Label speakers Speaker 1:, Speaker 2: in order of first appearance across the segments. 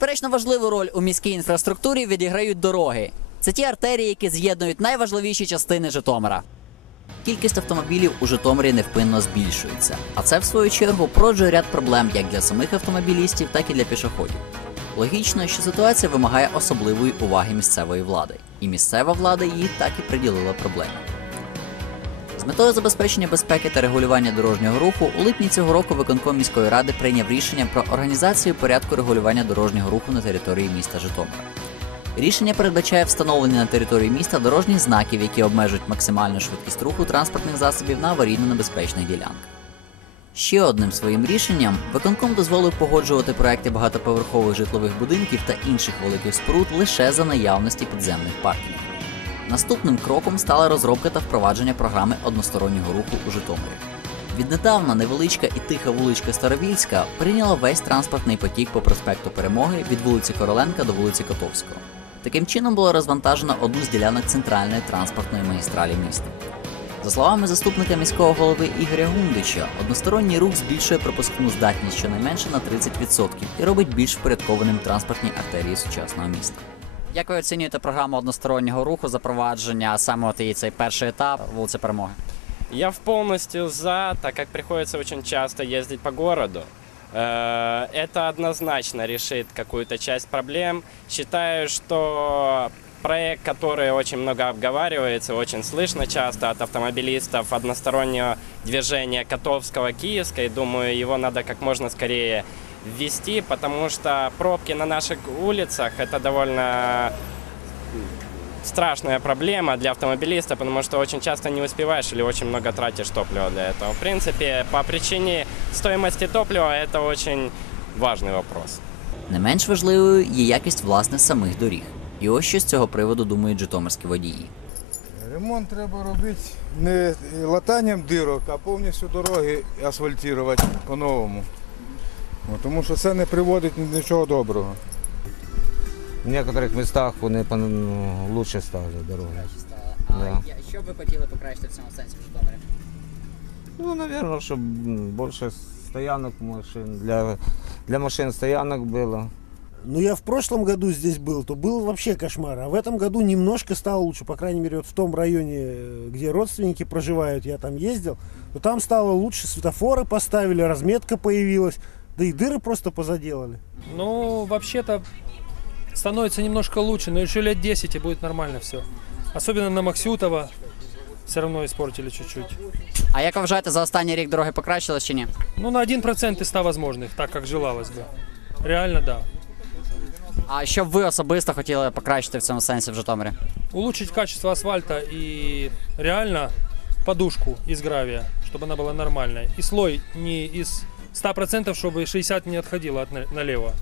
Speaker 1: Безперечно, важливу роль у міській інфраструктурі відіграють дороги. Це ті артерії, які з'єднують найважливіші частини Житомира. Кількість автомобілів у Житомирі невпинно збільшується, а це в свою чергу породжує ряд проблем як для самих автомобілістів, так і для пішоходів. Логічно, що ситуація вимагає особливої уваги місцевої влади, і місцева влада їй так і приділила проблему. З метою забезпечення безпеки та регулювання дорожнього руху у липні цього року виконком міської ради прийняв рішення про організацію порядку регулювання дорожнього руху на території міста Житомира. Рішення передбачає встановлення на території міста дорожніх знаків, які обмежують максимальну швидкість руху транспортних засобів на аварійно-небезпечних ділянках. Ще одним своїм рішенням виконком дозволив погоджувати проекти багатоповерхових житлових будинків та інших великих споруд лише за наявності підземних паркінгів. Наступним кроком стала розробка та впровадження програми одностороннього руху у Житомирі. Віднедавна невеличка і тиха вуличка Старовільська прийняла весь транспортний потік по проспекту Перемоги від вулиці Короленка до вулиці Котовського. Таким чином було розвантажено одну з ділянок центральної транспортної магістралі міста. За словами заступника міського голови Ігоря Гундича, односторонній рух збільшує пропускну здатність щонайменше на 30% і робить більш впорядкованим транспортні артерії сучасного міста. Як ви оцінюєте програму одностороннього руху, запровадження саме от її цей перший етап вулиці Перемоги?
Speaker 2: Я в полностью за, так как приходится очень часто ездить по городу. Э, Это однозначно решит какую-то часть проблем. Считаю, что проект, который очень много обговаривается, очень слышно часто от автомобилистов одностороннего движения Котовского-Киевской, думаю, его надо как можно скорее ввести, потому что пробки на наших улицах это довольно страшная проблема для автомобилиста, потому что очень часто не успеваешь или очень много тратишь топлива для этого. В принципе, по причине стоимости топлива это очень важный вопрос.
Speaker 1: Не менш важливою є якість власне самих доріг. І ось що з цього приводу думають житомирські водії.
Speaker 3: Ремонт треба робити не латанням дирок, а повністю дороги асфальтувати по-новому. О, Тому що це не приводить ні до чого доброго.
Speaker 4: В некоторых местах вони по- ну, лучше стали дороги. Да.
Speaker 1: Що б ви хотіли покращити в цьому сенсі в Житомирі?
Speaker 4: Ну, наверное, щоб м, більше стоянок машин, для, для машин стоянок було.
Speaker 5: Ну, я в прошлом году здесь был, то был вообще кошмар. А в этом году немножко стало лучше. По крайней мере, вот в том районе, э, где родственники проживают, я там ездил, то там стало лучше. Светофоры поставили, разметка появилась. Да и дыры просто позаделали.
Speaker 6: Ну, вообще-то становится немножко лучше, но еще лет 10 и будет нормально все. Особенно на Максютова все равно испортили чуть-чуть.
Speaker 1: А як ви вважаєте, за останній рік дороги покращились чи ні?
Speaker 6: Ну, на 1% из 100 возможных, так как желалось бы. Реально, да.
Speaker 1: А що б ви особисто хотіли покращити в цьому сенсі в Житомирі?
Speaker 6: Улучшить качество асфальта и реально подушку из гравия, чтобы она была нормальной. И слой не из 100%, чтобы 60 не отходило от на- налево.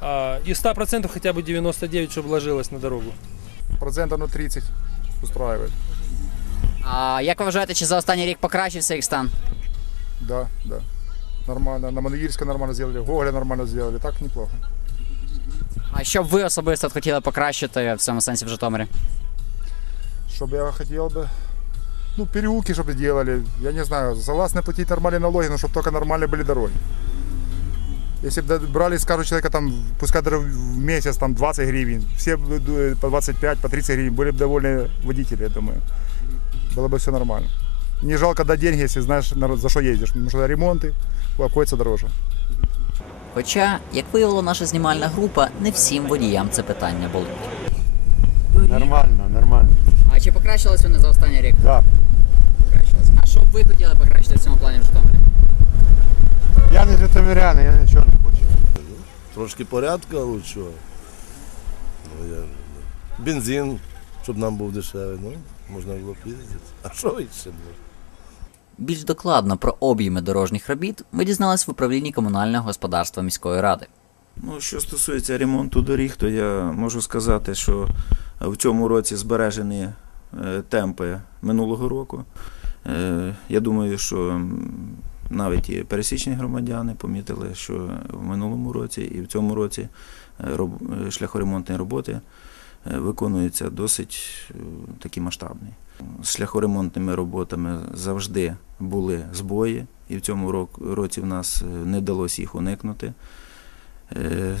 Speaker 6: А из 100% хотя бы 99, чтобы ложилось на дорогу.
Speaker 7: процентов на 30 устраивает.
Speaker 1: А як ви вважаєте, чи за останній рік покращився їх стан?
Speaker 7: Да, да. Нормально. На Манагирска нормально сделали, Гоголя нормально сделали. Так неплохо.
Speaker 1: А що б ви особисто от хотіли покращити в цьому сенсі в Житомирі?
Speaker 7: Чтобы я хотел бы, ну, переулки, чтобы делали. Я не знаю, согласны платить нормальные налоги, но чтобы только нормальные были дороги. Если бы брали, скажу, человека там, пускай даже в месяц там 20 гривен, все бы, э, по 25, по 30 гривен, были бы довольны водители, я думаю. Было бы все нормально. Не жалко дать деньги, если знаешь, на- за что ездишь, потому что ремонты обходятся дороже.
Speaker 1: Хоча, як виявила наша знімальна група, не всім водіям це питання болить.
Speaker 8: Нормально, нормально.
Speaker 1: А чи покращилось вони за останній рік?
Speaker 8: Да.
Speaker 1: Покращилось. А що б ви хотіли покращити в цьому плані в Житомирі?
Speaker 8: Не житомирян, я нічого не хочу.
Speaker 9: трошки порядка лучшого. Ну, я... Бензин, щоб нам був дешевий, ну, можна було б їздити. А що ще було?
Speaker 1: Більш докладно про об'єми дорожніх робіт ми дізнались в управлінні комунального господарства міської ради.
Speaker 10: Ну, що стосується ремонту доріг, то я можу сказати, що В цьому році збережені е, темпи минулого року. Е, Я думаю, що навіть і пересічні громадяни помітили, що в минулому році і в цьому році е, е, шляхоремонтні роботи е, виконуються досить такі масштабні. З шляхоремонтними роботами завжди були збої, і в цьому році в нас не вдалося їх уникнути.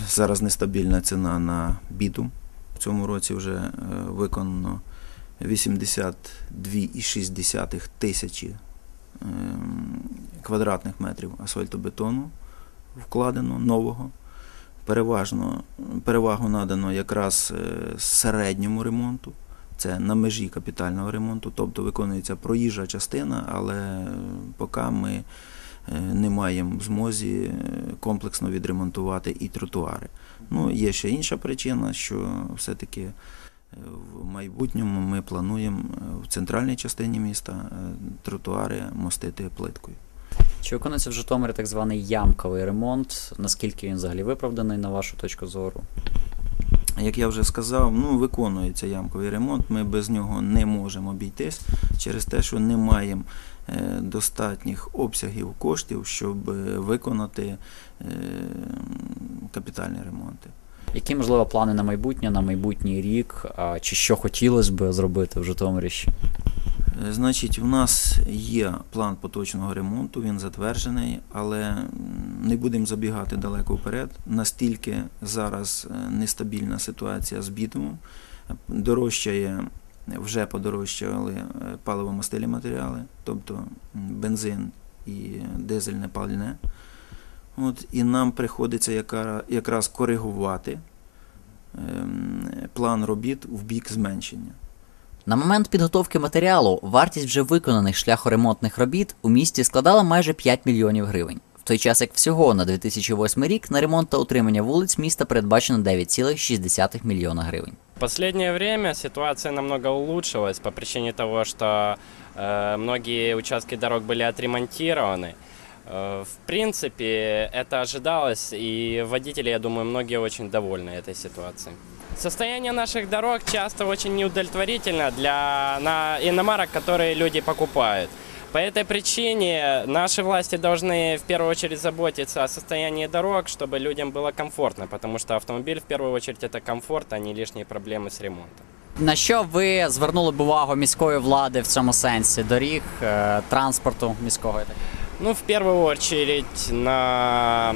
Speaker 10: Зараз нестабільна ціна на бітум. В цьому році вже виконано 82,6 тисячі ем, квадратних метрів асфальтобетону вкладено нового. Переважно, перевагу надано якраз е, середньому ремонту. Це на межі капітального ремонту, тобто виконується проїжджа частина, але поки ми е, не маємо змозі е, комплексно відремонтувати і тротуари. Ну, є ще інша причина, що все-таки в майбутньому ми плануємо в центральній частині міста тротуари мостити плиткою.
Speaker 1: Чи виконується в Житомирі так званий ямковий ремонт? Наскільки він взагалі виправданий, на вашу точку зору?
Speaker 10: Як я вже сказав, ну виконується ямковий ремонт. Ми без нього не можемо обійтись через те, що не маємо е, достатніх обсягів коштів, щоб е, виконати е, капітальні ремонти.
Speaker 1: Які, можливо, плани на майбутнє, на майбутній рік, чи що хотілося б зробити в Житомирі ще?
Speaker 10: Значить, в нас є план поточного ремонту, він затверджений, але не будемо забігати далеко вперед. Настільки зараз е, нестабільна ситуація з бітумом, дорожчає, вже подорожчали е, паливомастилі матеріали, тобто бензин і дизельне пальне. От, і нам приходиться якраз коригувати ем, план робіт в бік зменшення.
Speaker 1: На момент підготовки матеріалу вартість вже виконаних шляхоремонтних робіт у місті складала майже 5 мільйонів гривень. В той час як всього на 2008 рік на ремонт та утримання вулиць міста передбачено 9,6 мільйона гривень.
Speaker 2: В последнее время ситуация намного улучшилась по причине того, что э, многие участки дорог были отремонтированы. Э, в принципе, это ожидалось, и водители, я думаю, многие очень довольны этой ситуацией. Состояние наших дорог часто очень неудовлетворительно для на иномарок, которые люди покупают. По этой причине наши власти должны в первую очередь заботиться о состоянии дорог, чтобы людям было комфортно, потому что автомобиль в первую очередь это комфорт, а не лишние проблемы с ремонтом.
Speaker 1: На що ви звернули б увагу міської влади в цьому сенсі? Доріг, е, транспорту міського? і так?
Speaker 2: Ну, в первую очередь, на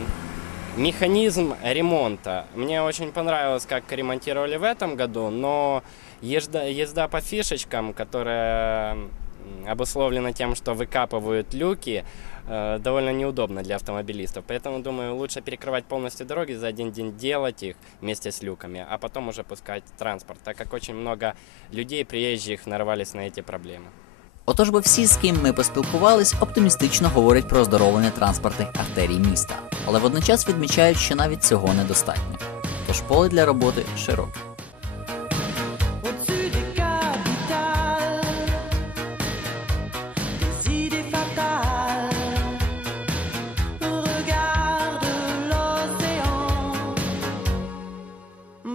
Speaker 2: механизм ремонта. Мне очень понравилось, как ремонтировали в этом году, но езда, езда по фишечкам, которая м, обусловлена тем, что выкапывают люки, э, довольно неудобно для автомобилистов. Поэтому, думаю, лучше перекрывать полностью дороги за один день, делать их вместе с люками, а потом уже пускать транспорт, так как очень много людей, приезжих, нарвались на эти проблемы.
Speaker 1: Отож би всі, з ким ми поспілкувались, оптимістично говорять про оздоровлення транспортних артерій міста, але водночас відмічають, що навіть цього недостатньо. Тож поле для роботи широке.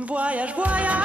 Speaker 11: Voyage, voyage.